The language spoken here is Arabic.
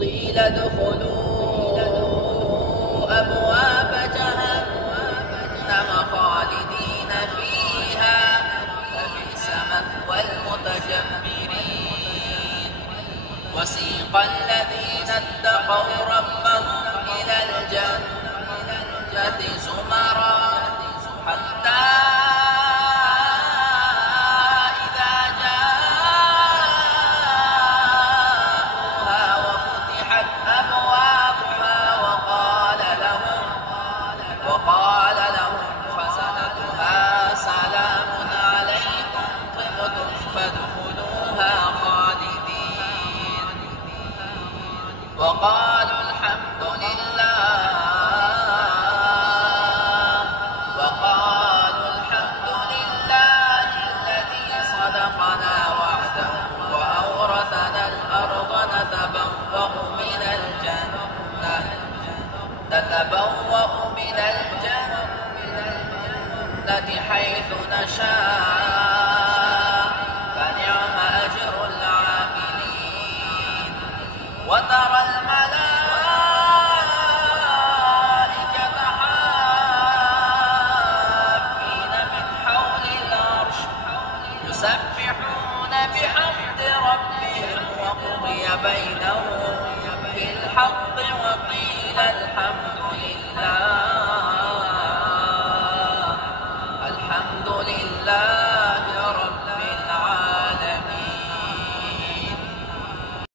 قيل ادخلوا أبواب جهنم خالدين فيها فبئس مثوى المتكبرين. وسيق الذين اتقوا ربهم إلى الجنة زمرا حتى إذا جاءوها وفتحت أبوابها وقال لهم خزنتها سلام عليكم طبتم فادخلوها خالدين. وقالوا الحمد لله الذي صدقنا وعده وأورثنا الأرض نتبوأ من الجنة حيث نشاء